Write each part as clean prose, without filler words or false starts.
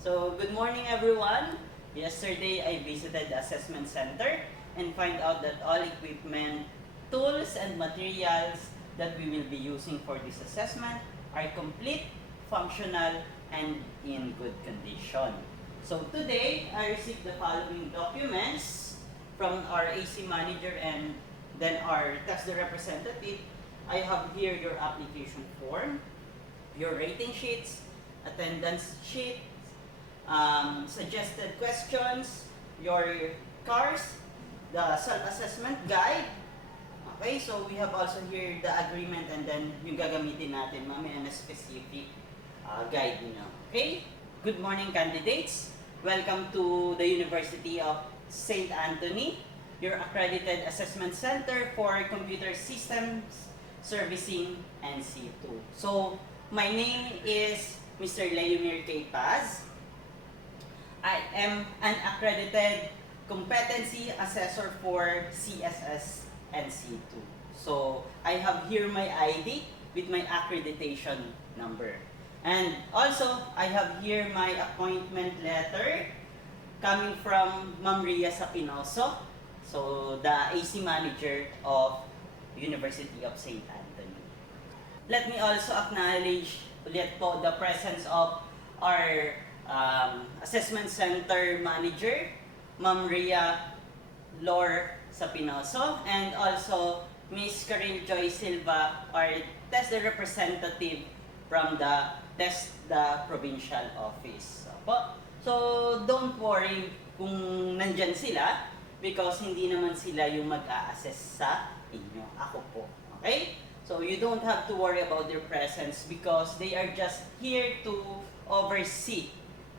So, good morning everyone. Yesterday, I visited the Assessment Center and find out that all equipment, tools, and materials that we will be using for this assessment are complete, functional, and in good condition. So, today, I received the following documents from our AC manager and then our tester representative. I have here your application form, your rating sheets, attendance sheet, suggested questions, your cars, the self-assessment guide. Okay, so we have also here the agreement and then yung gagamitin natin mamaya na specific guide nyo. Okay, good morning candidates. Welcome to the University of St. Anthony, your accredited assessment center for computer systems servicing NC2. So, my name is Mr. Leonir K. Paz. I am an accredited competency assessor for CSS NC2. So, I have here my ID with my accreditation number. And also, I have here my appointment letter coming from Ma'am Ria Sapinoso, so the AC manager of University of St. Anthony. Let me also acknowledge ulit po the presence of our Assessment Center Manager, Ma'am Ria Lor Sapinoso, and also Miss Karine Joy Silva, our TESDA representative from the TESDA Provincial Office. So, don't worry kung nandyan sila because hindi naman sila yung mag-a-assess sa inyo. Ako po. Okay? So, you don't have to worry about their presence because they are just here to oversee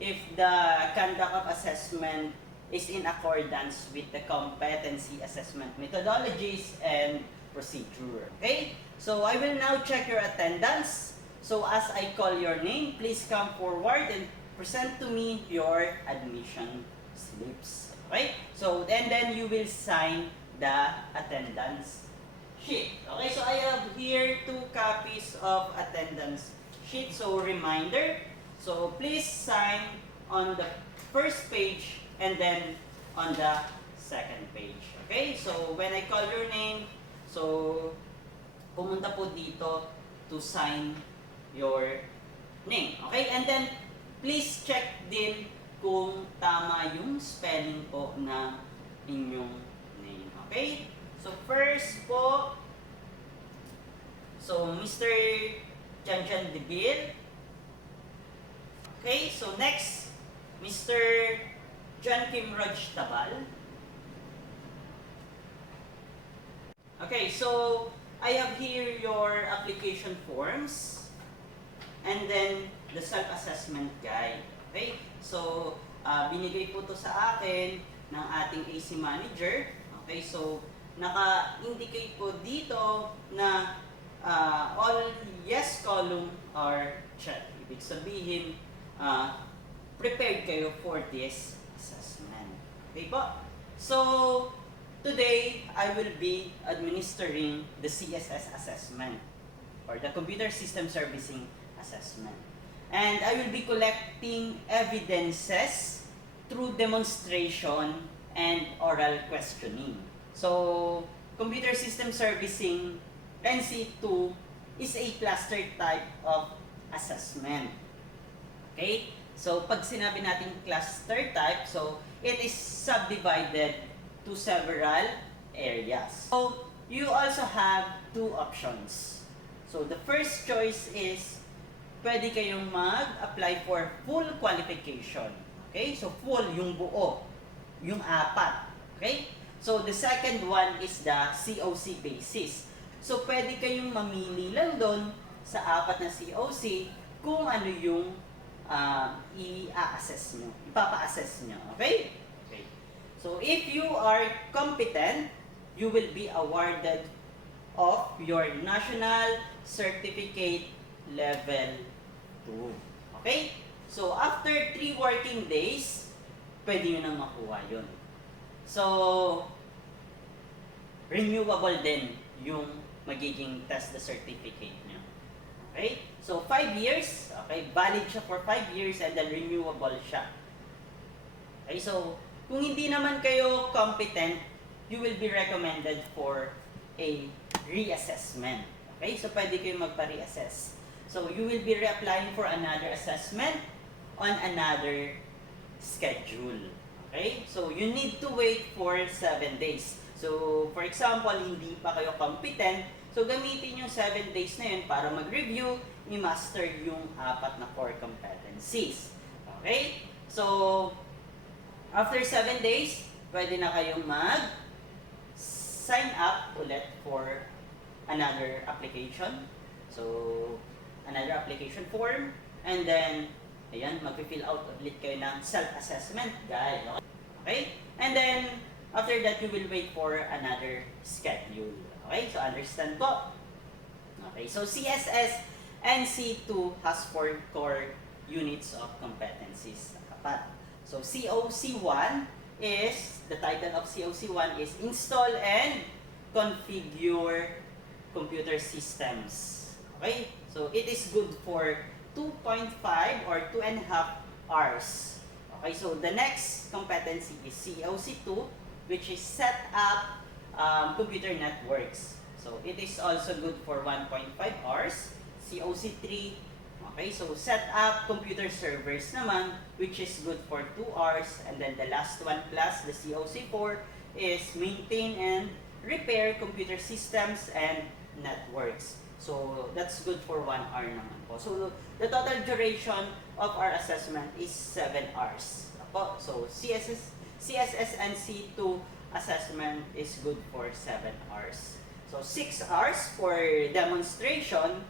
if the conduct of assessment is in accordance with the competency assessment methodologies and procedure. Okay? So, I will now check your attendance. So, as I call your name, please come forward and present to me your admission slips. Okay? So, and then you will sign the attendance sheet. Okay? So, I have here 2 copies of attendance sheet. So, reminder. So, please sign on the first page and then on the second page. Okay? So, when I call your name, so, pumunta po dito to sign your name. Okay? And then, please check din kung tama yung spelling po na inyong name. Okay? So, first po, so, Mr. Janjan Debil. Okay, so next, Mr. John Kim Raj Tabal. Okay, so I have here your application forms and then the self-assessment guide. Okay, so binigay po to sa akin ng ating AC manager. Okay, so naka-indicate po dito na all yes column are checked. Ibig sabihin, prepared kayo for this assessment. Okay po? So, today, I will be administering the CSS assessment or the Computer System Servicing Assessment. And I will be collecting evidences through demonstration and oral questioning. So, Computer System Servicing NC2 is a cluster type of assessment. Okay? So, pag sinabi natin cluster type, so, it is subdivided to several areas. So, you also have 2 options. So, the first choice is, pwede kayong mag-apply for full qualification. Okay? So, full, yung buo. Yung 4. Okay? So, the second one is the COC basis. So, pwede kayong mamili lang doon sa 4 na COC kung ano yung i-assess nyo, ipapa-assess nyo. Okay? Okay. So, if you are competent, you will be awarded of your National Certificate Level 2. Okay? So, after 3 working days, pwede nyo nang makuha yun. So, renewable din yung magiging test the certificate nyo. Okay? So 5 years, okay, valid siya for 5 years and then renewable siya. Okay, so kung hindi naman kayo competent, you will be recommended for a reassessment. Okay, so pwede kayo magpa-reassess. So you will be reapplying for another assessment on another schedule. Okay, so you need to wait for 7 days. So for example, hindi pa kayo competent, so gamitin yung 7 days na yun para mag-review, i-master yung 4 na core competencies. Okay, so after 7 days, pwede na kayong mag-sign up ulit for another application. So, another application form. And then, ayan, mag-fill out ulit kayo ng self-assessment guide. Okay? And then, after that, you will wait for another schedule. Okay? So, understand po? Okay. So, CSS and C2 has 4 core units of competencies. Apat. So, COC1 is, the title of COC1 is Install and Configure Computer Systems. Okay? So, it is good for 2.5 or 2.5 hours. Okay? So, the next competency is COC2, which is set up computer networks. So, it is also good for 1.5 hours. COC3, okay, so set up computer servers naman, which is good for 2 hours. And then the last one plus the COC4 is maintain and repair computer systems and networks. So that's good for 1 hour naman po. So the total duration of our assessment is 7 hours. Po. So CSS and C2 assessment is good for 7 hours. So 6 hours for demonstration,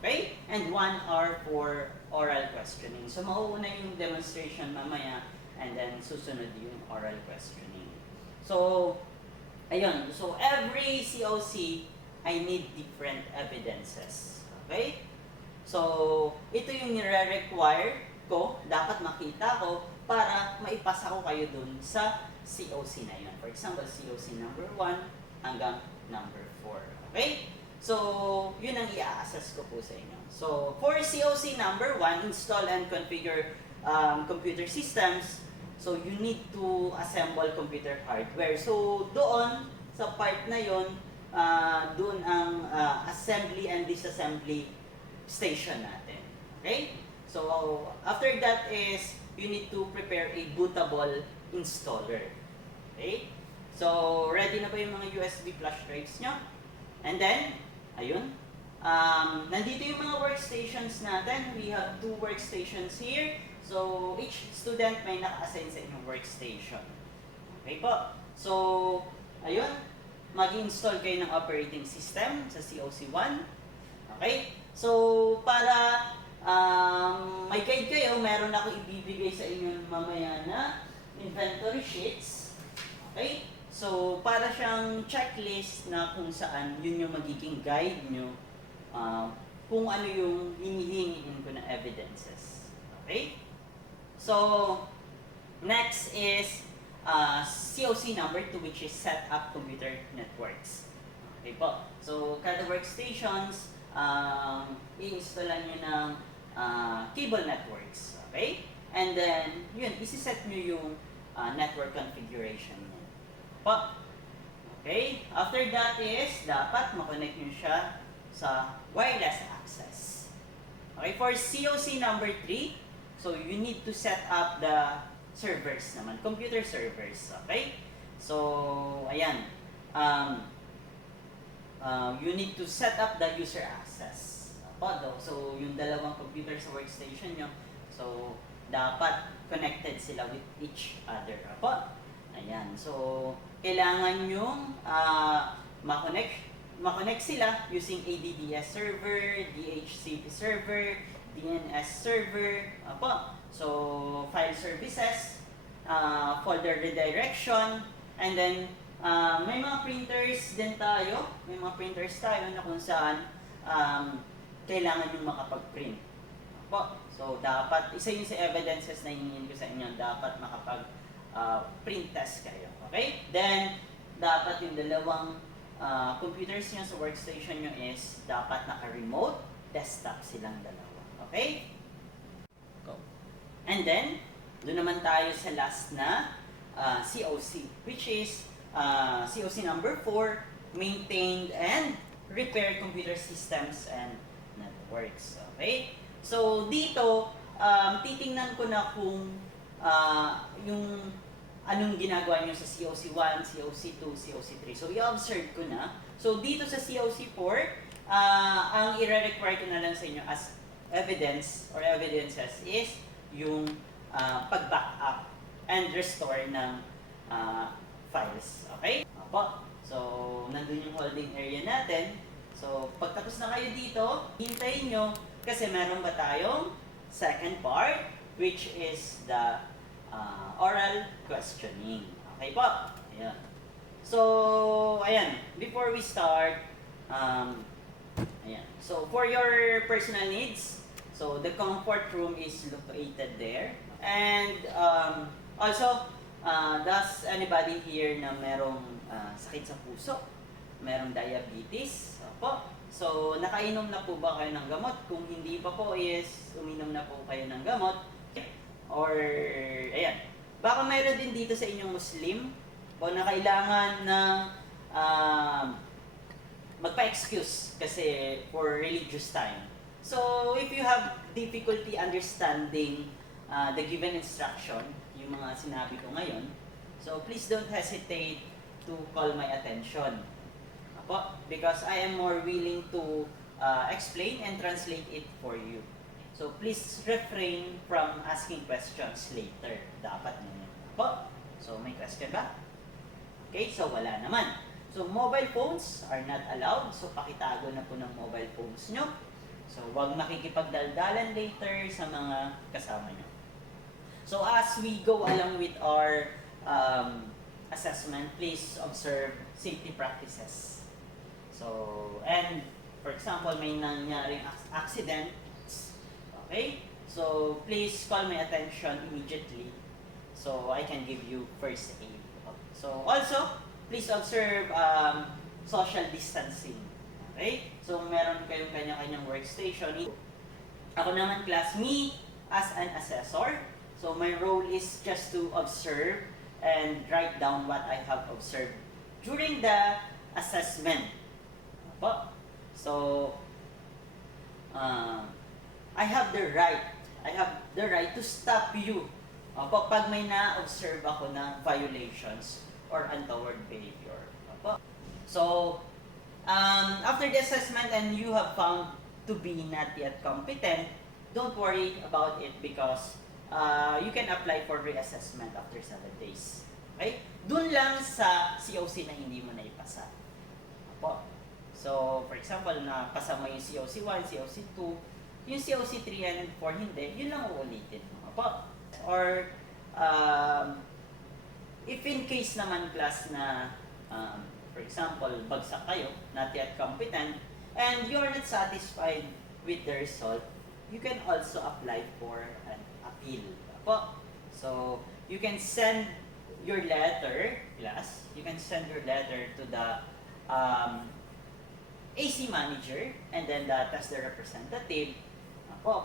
okay? And 1 hour for oral questioning. So mauuna yung demonstration mamaya and then susunod yung oral questioning. So, ayun. So every COC, I need different evidences. Okay? So, ito yung nire-require ko, dapat makita ko para maipasa ko kayo dun sa COC na yun. For example, COC number 1 hanggang number 4. Okay? So, yun ang i-assess ko po sa inyo. So, for COC number 1, install and configure computer systems. So, you need to assemble computer hardware. So, doon, sa part na yun, doon ang assembly and disassembly station natin. Okay? So, after that is, you need to prepare a bootable installer. Okay? So, ready na ba yung mga USB flash drives nyo? And then, ayun. Nandito yung mga workstations natin. We have 2 workstations here. So, each student may naka-assign sa inyong workstation. Okay po? So, ayun. Mag-install kayo ng operating system sa COC1. Okay? So, para may guide kayo, meron ako ibibigay sa inyo mamaya na inventory sheets. Okay? So, para siyang checklist na kung saan yun yung magiging guide nyo kung ano yung hinihingin ko na evidences. Okay? So, next is COC number 2, which is set up computer networks. Okay po. So, kada workstations, i-installan nyo ng cable networks. Okay? And then, yun, isi-set nyo yung network configuration nyo. Po. Okay? After that is, dapat makonect nyo siya sa wireless access. Okay? For COC number 3, so you need to set up the servers naman, computer servers. Okay? So, ayan. You need to set up the user access. So, yung dalawang computer sa workstation nyo, so, dapat connected sila with each other. Ayan. So, kailangan yung ma-connect sila using ADDS server, DHCP server, DNS server. So, file services, folder redirection, and then may mga printers din tayo. May mga printers tayo na kung saan kailangan yung makapag-print. So, dapat, isa yun sa evidences na hingin ko sa inyo, dapat makapag-print test kayo. Okay? Then, dapat yung dalawang computers nyo sa workstation nyo is dapat naka-remote. desktop silang dalawa. Okay? Go. And then, doon naman tayo sa last na COC, which is COC number 4, maintained and repair computer systems and networks. Okay? So, dito, titingnan ko na kung yung anong ginagawa nyo sa COC 1, COC 2, COC 3. So, i-observe ko na. So, dito sa COC 4, ang i-require ko na lang sa inyo as evidence or evidences is yung pag-backup and restore ng files. Okay? Opo. So, nandun yung holding area natin. So, pagtapos na kayo dito, hintayin nyo kasi meron ba tayong second part, which is the oral questioning. Okay po? Ayan. So, ayan. Before we start, ayan. So, for your personal needs, so the comfort room is located there. And also, does anybody here na merong sakit sa puso? Merong diabetes? Opo. So, nakainom na po ba kayo ng gamot? Kung hindi pa po is, uminom na po kayo ng gamot. Or, ayan. Baka mayroon din dito sa inyong Muslim o na kailangan ng magpa-excuse kasi for religious time. So, if you have difficulty understanding the given instruction, yung mga sinabi ko ngayon, so please don't hesitate to call my attention. Apo, because I am more willing to explain and translate it for you. So, please refrain from asking questions later. Dapat naman. Apo, so may question ba? Okay, so wala naman. So, mobile phones are not allowed. So, pakitago na po ng mobile phones nyo. So, huwag makikipagdaldalan later sa mga kasama nyo. So, as we go along with our assessment, please observe safety practices. So, and for example, may nangyaring accident. Okay? So, please call my attention immediately so I can give you first aid. So, also, please observe social distancing. Okay? So, meron kayong kanya-kanyang workstation. Ako naman, class, me as an assessor. So, my role is just to observe and write down what I have observed during the assessment. So, I have the right to stop you pag may na-observe ako na violations or untoward behavior. So, after the assessment and you have found to be not yet competent, don't worry about it because you can apply for reassessment after 7 days. Okay? Dun lang sa COC na hindi mo na ipasa. So, for example, napasa mo yung COC 1, COC 2, yung COC 3 and 4 hindi, yun lang uulitin mo. Or, if in case naman class na, for example, bagsak kayo, not yet competent, and you're not satisfied with the result, you can also apply for an appeal. So, you can send your letter, class, you can send your letter to the AC manager and then the tester representative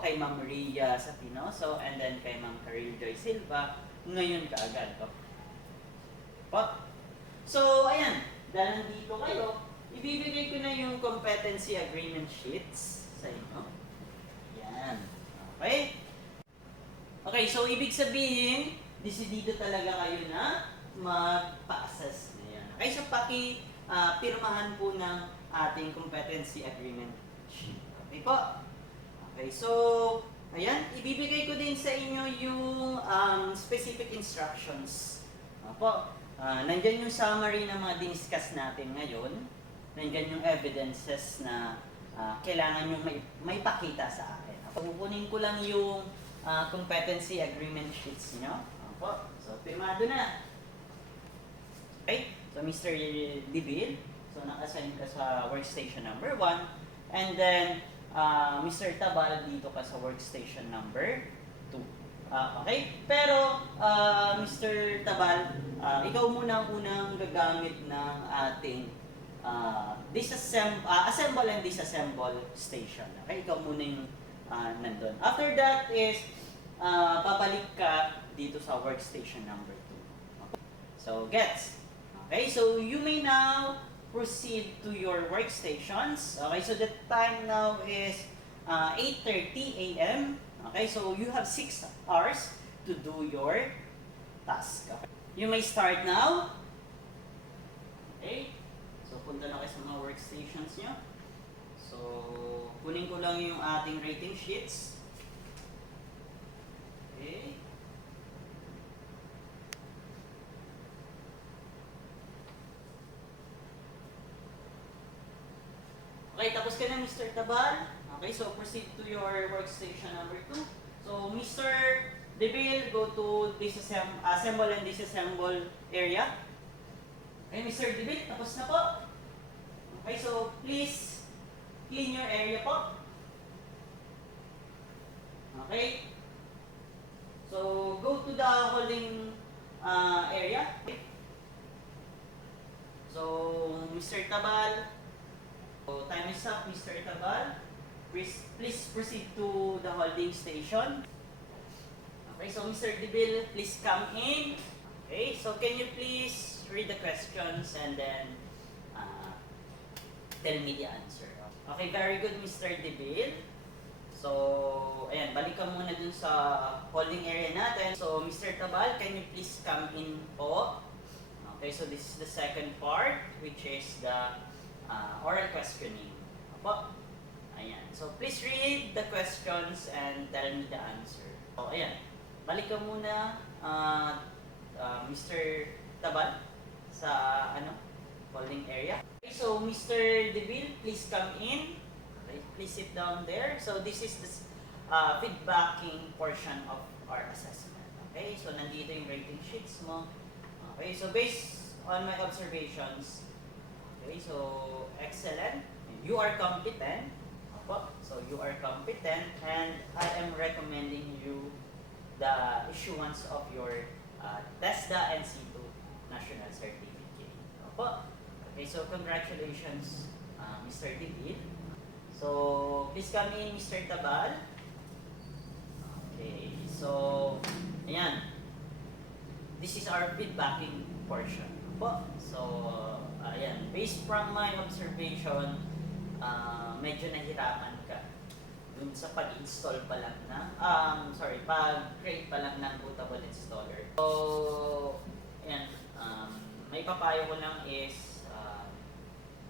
kay Ma'am Rhea Sapinoso and then kay Ma'am Caril Joy Silva ngayon kaagad. So, ayan, dahil nandito kayo, ibibigay ko na yung competency agreement sheets sa inyo. Yan. Okay? Okay, so ibig sabihin, dito talaga kayo na magpa-assess na yan. Okay, so pirmahan po ng ating competency agreement sheet. Okay po? Okay, so, ayan, ibibigay ko din sa inyo yung specific instructions. Nandyan yung summary ng mga diniscuss natin ngayon. Nandyan yung evidences na kailangan nyo may pakita sa akin. Pupunin ko lang yung competency agreement sheets nyo. So, pirmado na. Okay, so Mr. Dibil, so naka-assign ka sa workstation number 1. And then, Mr. Tabal, dito ka sa workstation number 2. Okay? Pero, Mr. Tabal, ikaw muna ang unang gagamit ng ating assemble and disassemble station. Okay, ikaw muna yung nandun. After that is, babalik ka dito sa workstation number 2. Okay. So, gets? Okay, so you may now proceed to your workstations. Okay, so the time now is 8:30 a.m. Okay, so you have 6 hours to do your task. Okay. You may start now. Okay, so punta na kayo sa mga workstations nyo. So, kunin ko lang yung ating rating sheets. Okay. Okay, tapos ka na, Mr. Tabal. Okay, so proceed to your workstation number 2. So, Mr. Deville, go to assemble and disassemble area. Okay, Mr. Deville, tapos na po. Okay, so please clean your area po. Okay. So, go to the holding area. Okay. So, Mr. Tabal, so time is up, Mr. Tabal. Please proceed to the holding station. Okay, so Mr. Deville, please come in. Okay, so can you please read the questions and then tell me the answer. Okay, very good, Mr. Deville. So, ayan, balik ka muna dun sa holding area natin. So, Mr. Tabal, can you please come in po? Okay, so this is the second part, which is the oral questioning. Opo. Ayan. So, please read the questions and tell me the answer. So, ayan. Balik ka muna, Mr. Tabal, sa holding area. Okay, so, Mr. Deville, please come in. Okay, please sit down there. So, this is the feedbacking portion of our assessment. Okay, so, nandito yung rating sheets mo. Okay, so based on my observations, okay, so excellent, you are competent, so you are competent, and I am recommending you the issuance of your TESDA and C2 National Certificate. Okay, so congratulations, Mr. Deville. So please come in, Mr. Tabal. Okay, so ayan. This is our feedbacking portion. So, ayan, based from my observation, medyo nahirapan ka dun sa pag-install pa lang na, pag-create pa lang ng bootable installer. So, ayan, may papayo ko lang is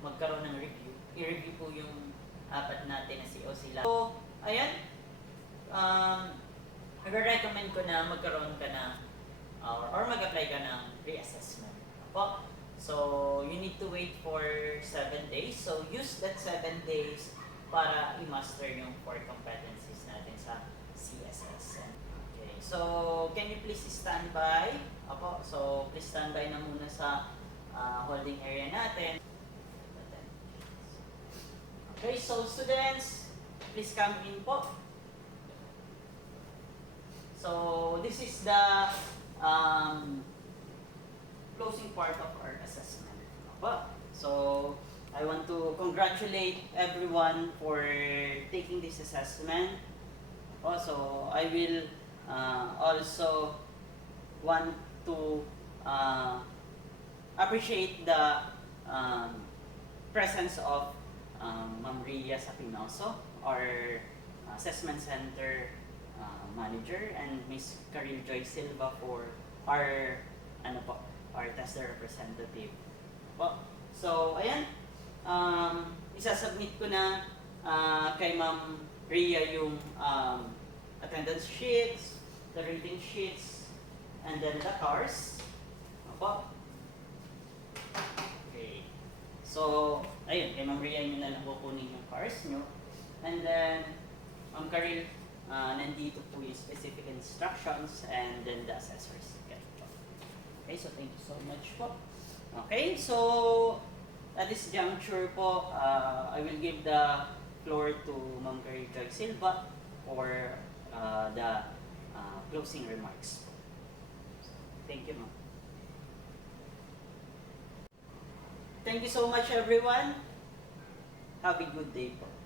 magkaroon ng review. I-review po yung apat natin na COC lang. So, ayan, i-recommend ko na magkaroon ka na or mag-apply ka ng reassessment. So, you need to wait for 7 days. So, use that 7 days para i-master yung 4 competencies natin sa CSS. Okay, so, can you please stand by? So, please stand by na muna sa holding area natin. Okay, so students, please come in po. So, this is the closing part of our assessment. So, I want to congratulate everyone for taking this assessment. Also, I will also want to appreciate the presence of Ma'am Ria Sapinoso, our Assessment Center Manager, and Miss Karil Joy Silva for our tester representative. So, ayan, isasubmit ko na kay Ma'am Ria yung attendance sheets, the rating sheets, and then the cars. Okay. So, ayun, kay Ma'am Ria nyo na lang kukunin yung cars nyo. And then, Ma'am Karil, nandito po yung specific instructions and then the assessors. Okay, so thank you so much po. Okay, so at this juncture po, I will give the floor to Ma'am Karil Joy Silva for the closing remarks. Thank you, Ma'am. Thank you so much everyone. Have a good day po.